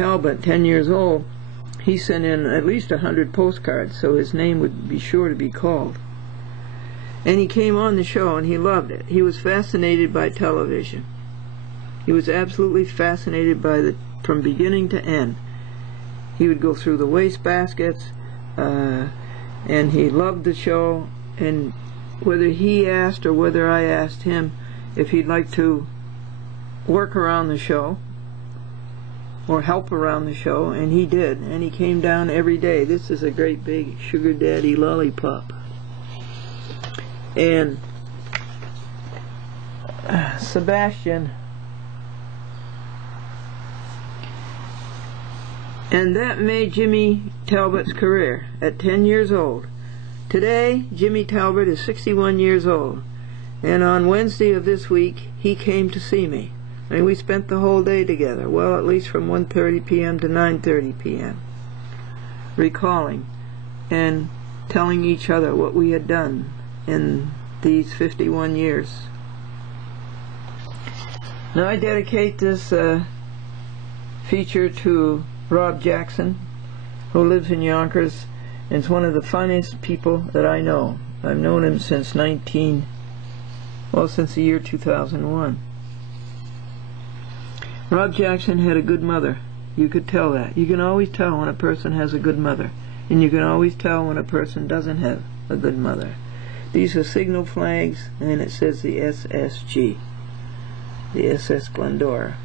Talbot, 10 years old, he sent in at least 100 postcards so his name would be sure to be called. And he came on the show and he loved it. He was fascinated by television. He was absolutely fascinated by from beginning to end. He would go through the waste baskets, and he loved the show. And whether he asked or whether I asked him if he'd like to work around the show or help around the show, and he did, and he came down every day. This is a great big sugar daddy lollipop. And Sebastian, and that made Jimmy Talbot's career at 10 years old. Today, Jimmy Talbot is 61 years old, and on Wednesday of this week, he came to see me. And we spent the whole day together, well, at least from 1:30 p.m. to 9:30 p.m., recalling and telling each other what we had done in these 51 years. Now I dedicate this feature to Rob Jackson, who lives in Yonkers, and is one of the finest people that I know. I've known him since since the year 2001. Rob Jackson had a good mother. You could tell that. You can always tell when a person has a good mother, and you can always tell when a person doesn't have a good mother. These are signal flags, and it says the SSG, the SS Glendora.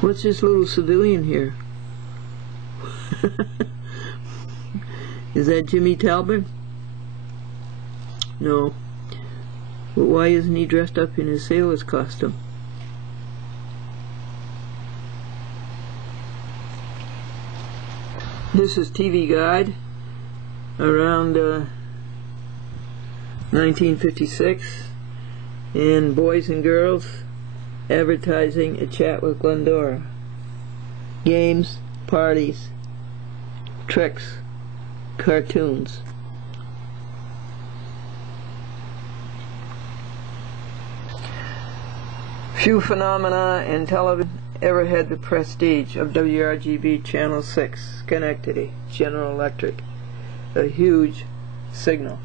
What's this little civilian here? Is that Jimmy Talbot? No. But why isn't he dressed up in his sailor's costume? This is TV Guide around 1956, and boys and girls advertising a chat with Glendora. Games, parties, tricks, cartoons. Few phenomena in television ever had the prestige of WRGB Channel 6, Schenectady, General Electric, a huge signal.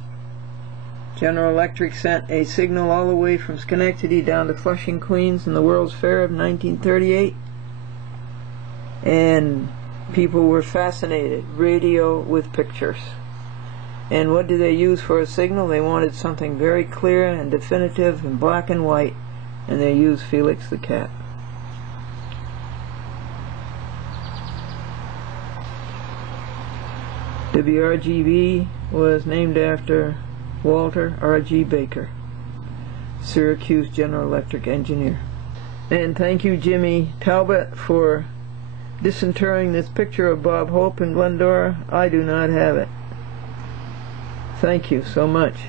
General Electric sent a signal all the way from Schenectady down to Flushing, Queens in the World's Fair of 1938, and people were fascinated. Radio with pictures. And what did they use for a signal? They wanted something very clear and definitive and black and white, and they used Felix the Cat. WRGB was named after Walter R.G. Baker, Syracuse General Electric engineer. And thank you, Jimmy Talbot, for disinterring this picture of Bob Hope in Glendora. I do not have it. Thank you so much.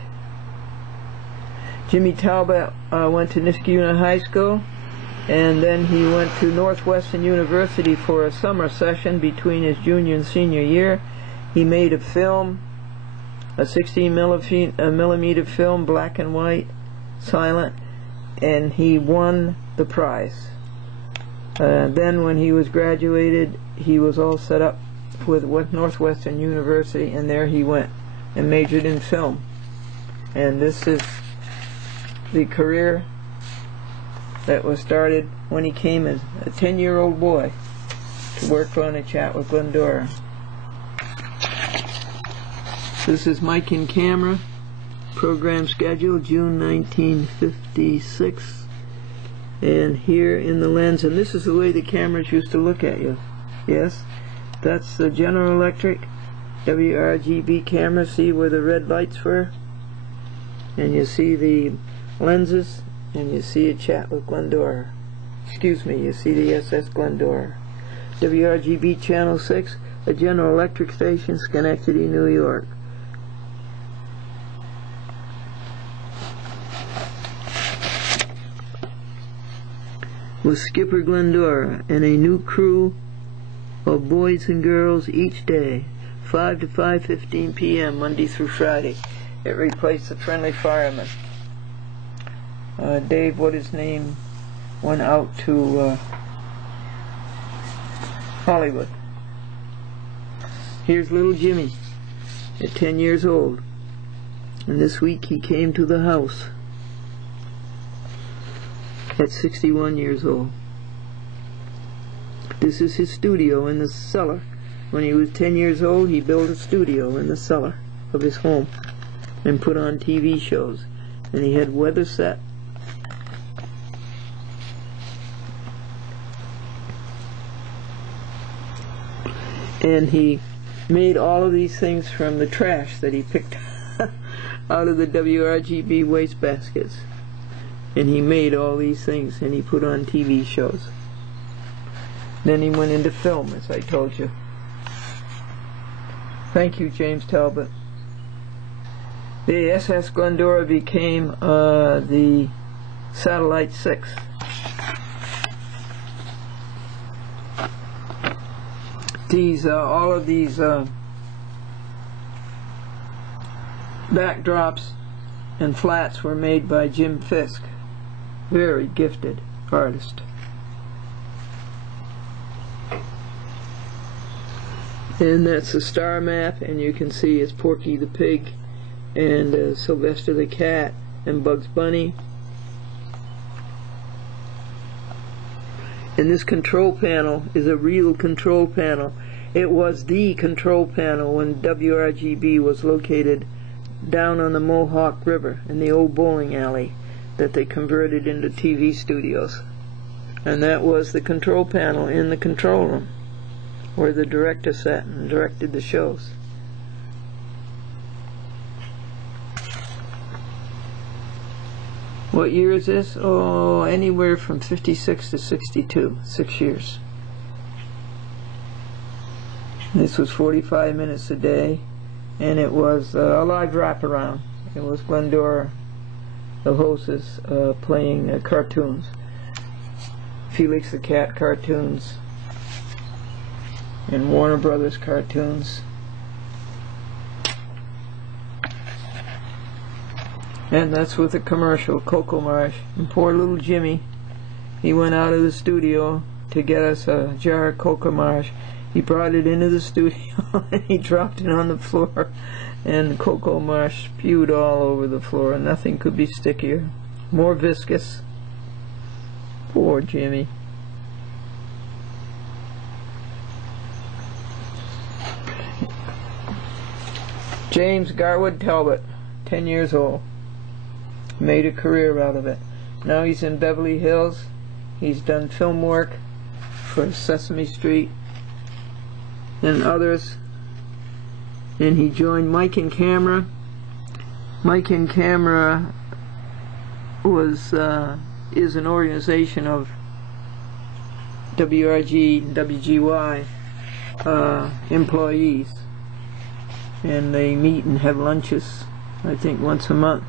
Jimmy Talbot went to Niskayuna High School, and then he went to Northwestern University for a summer session between his junior and senior year. He made a film, a 16 millimeter film, black and white, silent, and he won the prize. Then when he was graduated, he was all set up with Northwestern University, and there he went and majored in film. And this is the career that was started when he came as a 10-year-old boy to work on A Chat with Glendora. This is Mike and Camera, program schedule, June 1956. And here in the lens, and this is the way the cameras used to look at you. Yes, that's the General Electric WRGB camera. See where the red lights were? And you see the lenses, and you see A Chat with Glendora. Excuse me, you see the SS Glendora. WRGB Channel 6, a General Electric station, Schenectady, New York. With Skipper Glendora and a new crew of boys and girls each day, 5 to 5:15 p.m. Monday through Friday. It replaced the Friendly Fireman. Dave, what his name went out to Hollywood. Here's little Jimmy at 10 years old, and this week he came to the house at 61 years old. This is his studio in the cellar. When he was 10 years old, he built a studio in the cellar of his home and put on TV shows, and he had weather set. And he made all of these things from the trash that he picked out of the WRGB waste baskets. And he made all these things, and he put on TV shows. Then he went into film, as I told you. Thank you, James Talbot. The SS Glendora became the Satellite 6. All of these backdrops and flats were made by Jim Fisk, very gifted artist. And that's the star map, and you can see it's Porky the Pig and Sylvester the Cat and Bugs Bunny. And this control panel is a real control panel. It was the control panel when WRGB was located down on the Mohawk River in the old bowling alley that they converted into TV studios. And that was the control panel in the control room where the director sat and directed the shows. What year is this? Oh, anywhere from 56 to 62, 6 years. This was 45 minutes a day, and it was a live wraparound. It was Glendora, the hostess, playing cartoons. Felix the Cat cartoons, and Warner Brothers cartoons. And that's with a commercial, Cocoa Marsh. And poor little Jimmy, he went out of the studio to get us a jar of Cocoa Marsh. He brought it into the studio and he dropped it on the floor, and Cocoa Marsh spewed all over the floor, and nothing could be stickier, more viscous. Poor Jimmy. James Garwood Talbot, 10 years old. Made a career out of it. Now he's in Beverly Hills. He's done film work for Sesame Street and others. And he joined Mike and Camera. Mike and Camera is an organization of WRG and WGY employees. And they meet and have lunches, I think, once a month.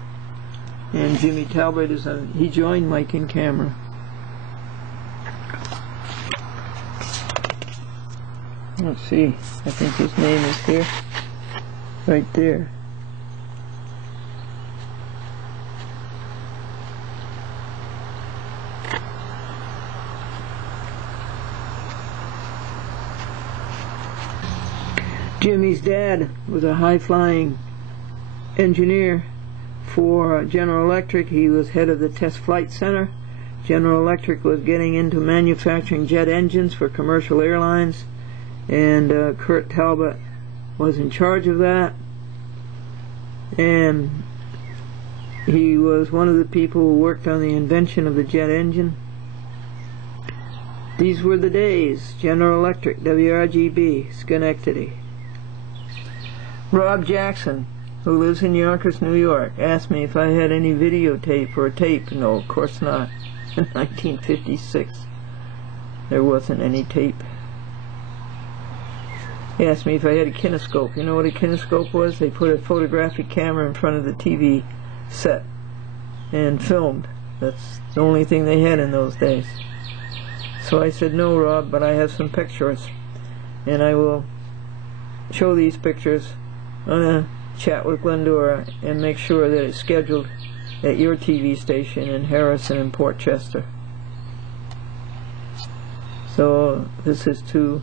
And Jimmy Talbot he joined Mike and Camera. Let's see, I think his name is here, right there. Jimmy's dad was a high-flying engineer for General Electric. He was head of the Test Flight Center. General Electric was getting into manufacturing jet engines for commercial airlines, and Kurt Talbot was in charge of that. And he was one of the people who worked on the invention of the jet engine. These were the days. General Electric, WRGB, Schenectady. Rob Jackson, who lives in Yonkers, New York, asked me if I had any videotape or tape. No, of course not. In 1956, there wasn't any tape. He asked me if I had a kinescope. You know what a kinescope was? They put a photographic camera in front of the TV set and filmed. That's the only thing they had in those days. So I said, no, Rob, but I have some pictures, and I will show these pictures on a chat with Glendora and make sure that it's scheduled at your TV station in Harrison and Port Chester. So this is to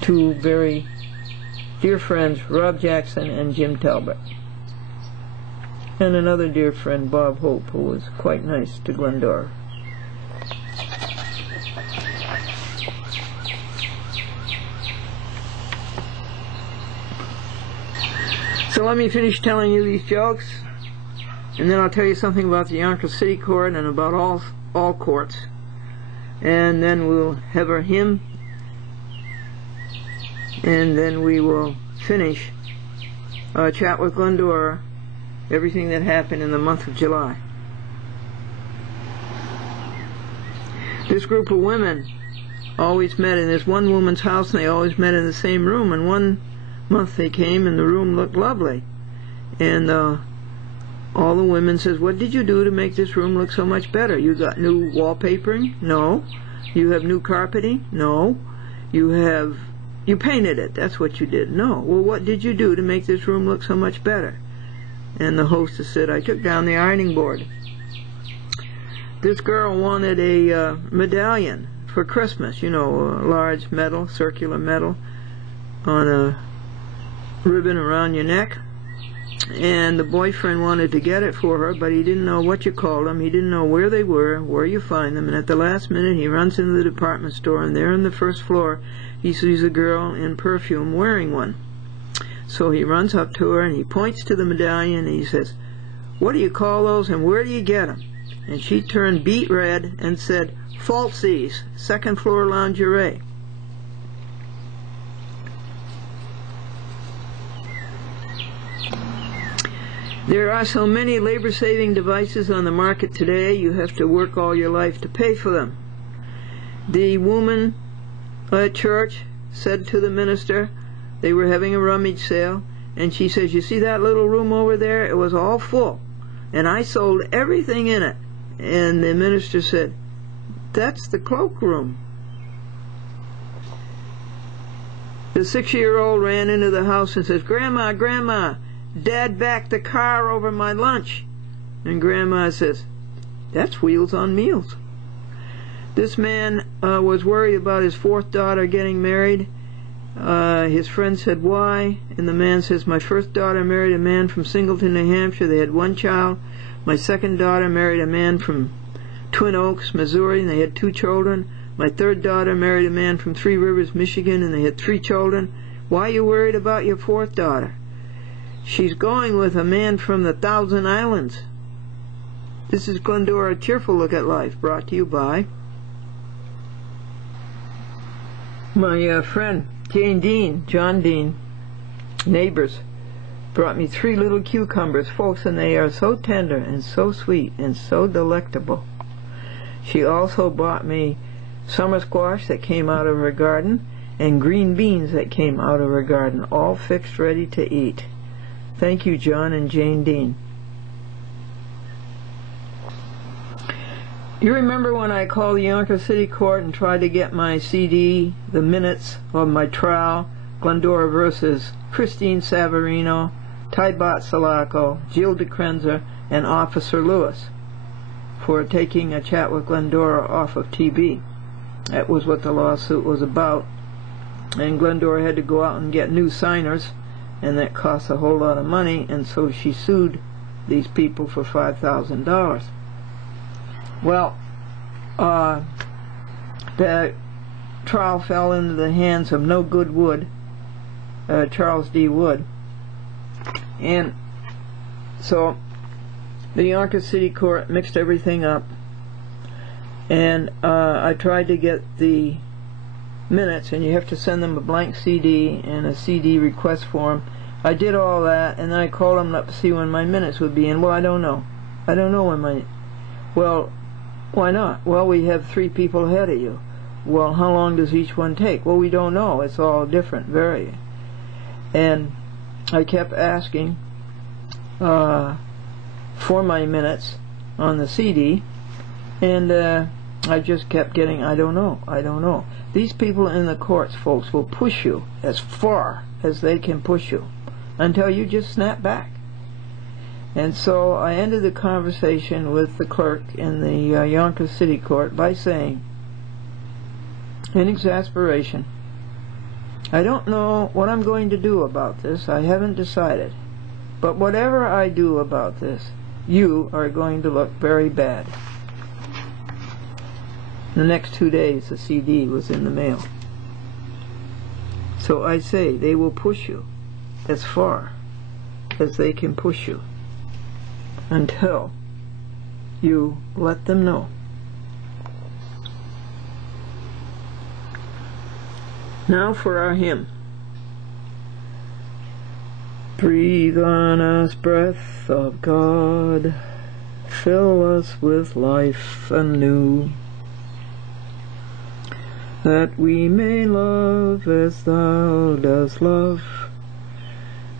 two very dear friends, Rob Jackson and Jim Talbot. And another dear friend, Bob Hope, who was quite nice to Glendora. So let me finish telling you these jokes, and then I'll tell you something about the Yonkers City Court and about all courts. And then we'll have our hymn, and then we will finish our chat with Glendora, everything that happened in the month of July. This group of women always met in this one woman's house, and they always met in the same room, and one month they came and the room looked lovely, and all the women says, what did you do to make this room look so much better? You got new wallpapering? No. You have new carpeting? No. You painted it, that's what you did. No. Well, what did you do to make this room look so much better? And the hostess said, I took down the ironing board. This girl wanted a medallion for Christmas, you know, a large metal, circular metal on a ribbon around your neck, and the boyfriend wanted to get it for her, but he didn't know what you called them, he didn't know where they were, where you find them, and at the last minute he runs into the department store, and there on the first floor he sees a girl in perfume wearing one. So he runs up to her and he points to the medallion and he says, what do you call those and where do you get them? And she turned beet red and said, falsies, second floor lingerie. There are so many labor-saving devices on the market today, you have to work all your life to pay for them. The woman at church said to the minister, they were having a rummage sale, and she says, you see that little room over there? It was all full, and I sold everything in it. And the minister said, that's the cloak room. The 6-year-old ran into the house and says, Grandma, Grandma, Dad backed the car over my lunch. And Grandma says, that's Wheels on Meals. This man was worried about his 4th daughter getting married. His friend said, why? And the man says, my first daughter married a man from Singleton, New Hampshire. They had 1 child. My second daughter married a man from Twin Oaks, Missouri, and they had 2 children. My third daughter married a man from 3 Rivers, Michigan, and they had 3 children. Why are you worried about your 4th daughter? She's going with a man from the Thousand Islands. This is Glendora, A Cheerful Look at Life, brought to you by my friend Jane Dean, John Dean, neighbors, brought me 3 little cucumbers, folks, and they are so tender and so sweet and so delectable. She also bought me summer squash that came out of her garden and green beans that came out of her garden, all fixed ready to eat. Thank you, John and Jane Dean. You remember when I called the Yonkers City Court and tried to get my CD, the minutes of my trial, Glendora versus Christine Savarino, Tybot Salako, Jill DeCrenza, and Officer Lewis, for taking a chat with Glendora off of TV. That was what the lawsuit was about. And Glendora had to go out and get new signers, and that cost a whole lot of money, and so she sued these people for $5,000. Well, the trial fell into the hands of No Good Wood, Charles D. Wood, and so the Yonkers City Court mixed everything up, and I tried to get the minutes, and you have to send them a blank CD and a CD request form. I did all that, and then I called them up to see when my minutes would be in. Well, I don't know. I don't know when my... Well, why not? Well, we have 3 people ahead of you. Well, how long does each one take? Well, we don't know. It's all different, very. And I kept asking for my minutes on the CD, and I just kept getting, I don't know, I don't know. These people in the courts, folks, will push you as far as they can push you until you just snap back. And so I ended the conversation with the clerk in the Yonkers City Court by saying, in exasperation. I don't know what I'm going to do about this. I haven't decided. But whatever I do about this, you are going to look very bad. The next 2 days the CD was in the mail. So I say they will push you as far as they can push you until you let them know. Now for our hymn. Breathe on us, breath of God, fill us with life anew, that we may love as thou dost love,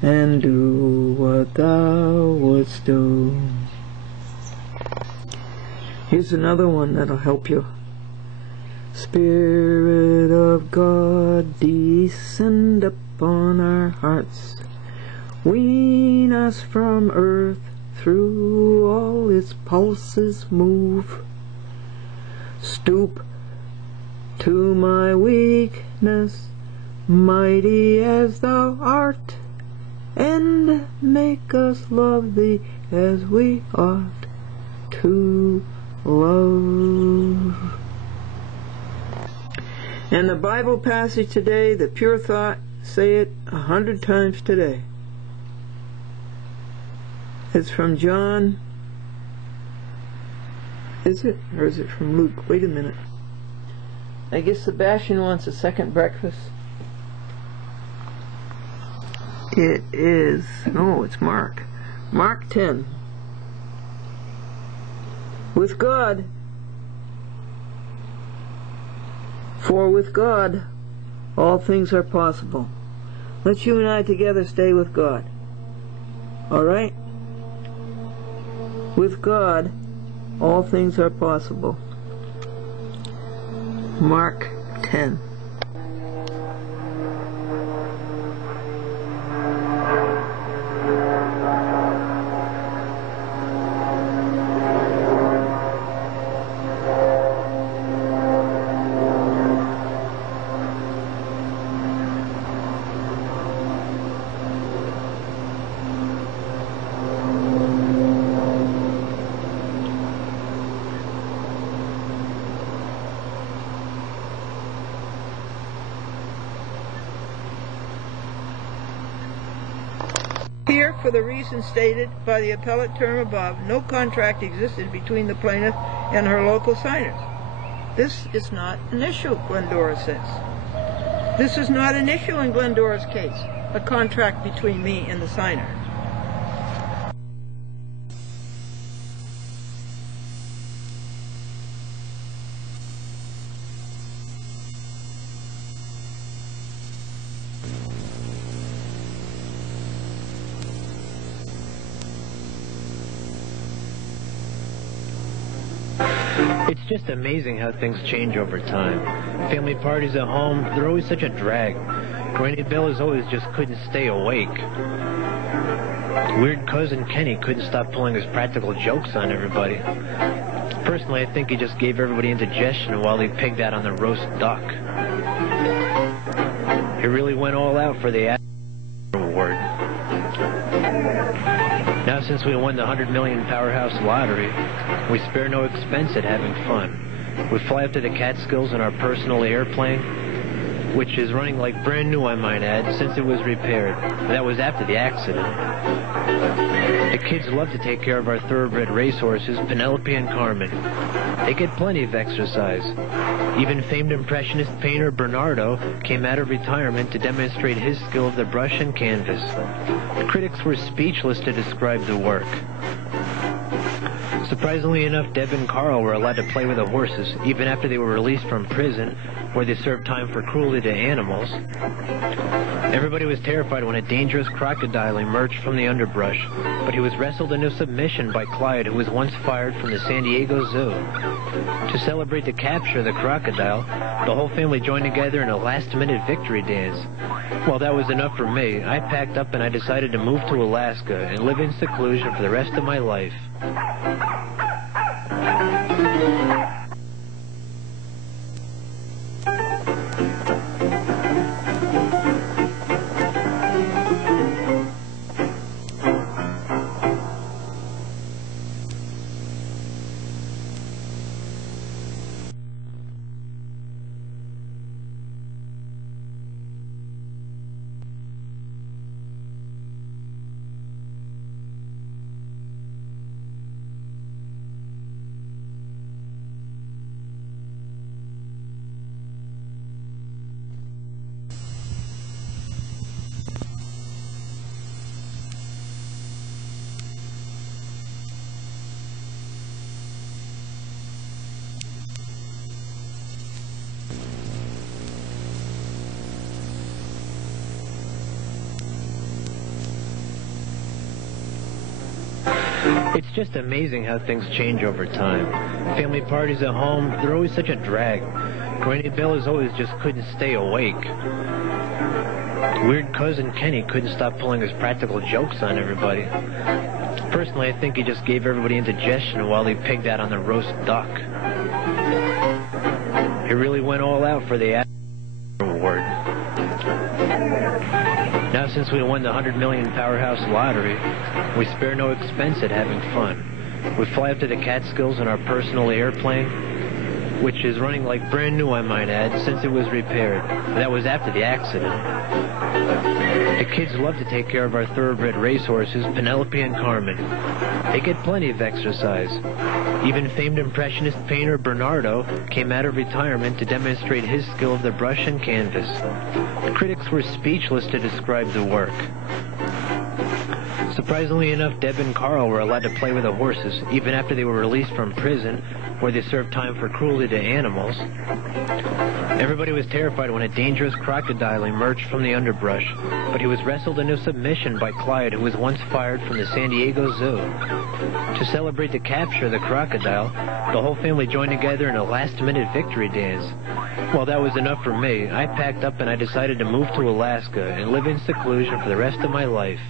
and do what thou wouldst do. Here's another one that'll help you. Spirit of God, descend upon our hearts, wean us from earth, through all its pulses move. Stoop to my weakness, mighty as thou art, and make us love thee as we ought to love. And the Bible passage today, the pure thought, say it 100 times today. It's from John. Is it? Or is it from Luke? Wait a minute. I guess Sebastian wants a second breakfast. It is, no, it's Mark. Mark 10. With God, for with God all things are possible. Let's you and I together stay with God. Alright? With God all things are possible. Mark 10. Here, for the reasons stated by the appellate term above, no contract existed between the plaintiff and her local signers. This is not an issue, Glendora says. This is not an issue in Glendora's case, a contract between me and the signer. It's just amazing how things change over time. Family parties at home, they're always such a drag. Granny Billis always just couldn't stay awake. Weird cousin Kenny couldn't stop pulling his practical jokes on everybody. Personally, I think he just gave everybody indigestion while he pigged out on the roast duck. He really went all out for the award. Now since we won the 100 million powerhouse lottery, we spare no expense at having fun. We fly up to the Catskills in our personal airplane, which is running like brand new, I might add, since it was repaired. That was after the accident. The kids love to take care of our thoroughbred racehorses, Penelope and Carmen. They get plenty of exercise. Even famed impressionist painter Bernardo came out of retirement to demonstrate his skill of the brush and canvas. Critics were speechless to describe the work. Surprisingly enough, Deb and Carl were allowed to play with the horses, even after they were released from prison, where they served time for cruelty to animals. Everybody was terrified when a dangerous crocodile emerged from the underbrush, but he was wrestled into submission by Clyde, who was once fired from the San Diego Zoo. To celebrate the capture of the crocodile, the whole family joined together in a last-minute victory dance. Well, that was enough for me. I packed up and I decided to move to Alaska and live in seclusion for the rest of my life. It's just amazing how things change over time. Family parties at home, they're always such a drag. Granny Bella's always just couldn't stay awake. Weird cousin Kenny couldn't stop pulling his practical jokes on everybody. Personally, I think he just gave everybody indigestion while he pigged out on the roast duck. He really went all out for the award. Now, since we won the 100 million powerhouse lottery, we spare no expense at having fun. We fly up to the Catskills in our personal airplane, which is running like brand new, I might add, since it was repaired. That was after the accident. The kids love to take care of our thoroughbred racehorses, Penelope and Carmen. They get plenty of exercise. Even famed impressionist painter Bernardo came out of retirement to demonstrate his skill of the brush and canvas. The critics were speechless to describe the work. Surprisingly enough, Deb and Carl were allowed to play with the horses, even after they were released from prison, where they served time for cruelty to animals. Everybody was terrified when a dangerous crocodile emerged from the underbrush, but he was wrestled into submission by Clyde, who was once fired from the San Diego Zoo. To celebrate the capture of the crocodile, the whole family joined together in a last-minute victory dance. Well, that was enough for me. I packed up and I decided to move to Alaska and live in seclusion for the rest of my life.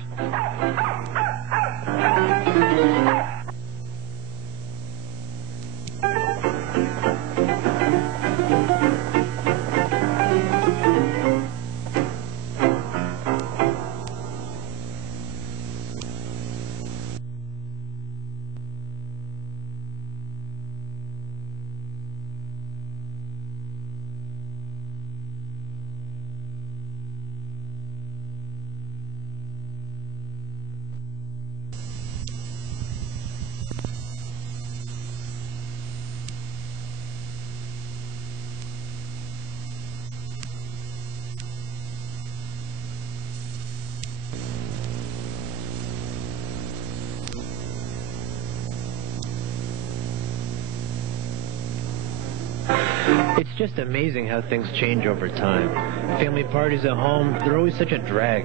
It's just amazing how things change over time. Family parties at home, they're always such a drag.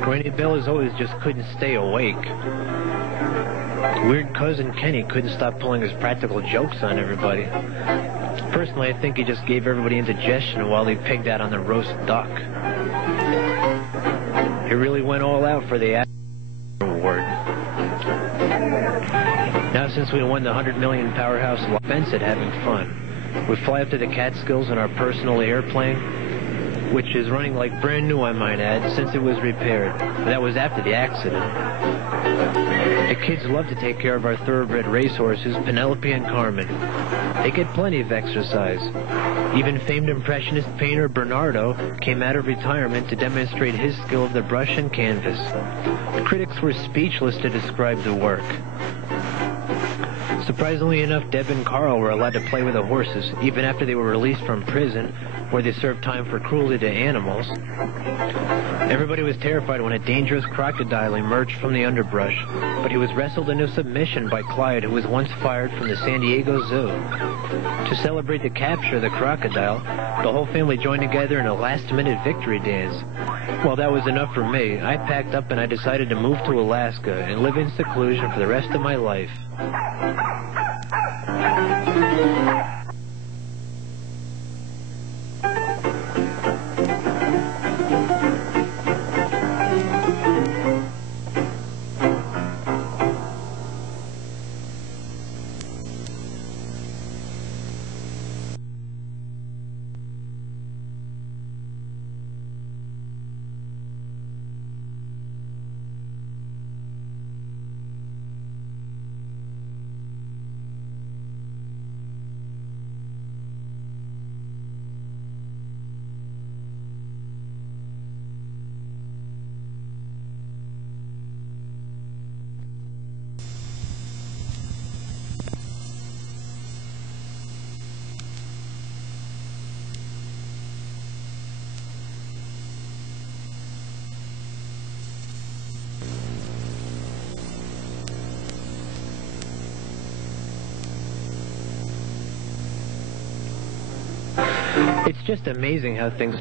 Granny Bella's always just couldn't stay awake. Weird cousin Kenny couldn't stop pulling his practical jokes on everybody. Personally, I think he just gave everybody indigestion while he pigged out on the roast duck. He really went all out for the award. Now, since we won the 100 million powerhouse events at having fun, we fly up to the Catskills in our personal airplane, which is running like brand new, I might add, since it was repaired. That was after the accident. The kids love to take care of our thoroughbred racehorses, Penelope and Carmen. They get plenty of exercise. Even famed impressionist painter Bernardo came out of retirement to demonstrate his skill of the brush and canvas. The critics were speechless to describe the work. Surprisingly enough, Deb and Carl were allowed to play with the horses, even after they were released from prison, where they served time for cruelty to animals. Everybody was terrified when a dangerous crocodile emerged from the underbrush, but he was wrestled into submission by Clyde, who was once fired from the San Diego Zoo. To celebrate the capture of the crocodile, the whole family joined together in a last-minute victory dance. Well, that was enough for me. I packed up and I decided to move to Alaska and live in seclusion for the rest of my life. It's just amazing how things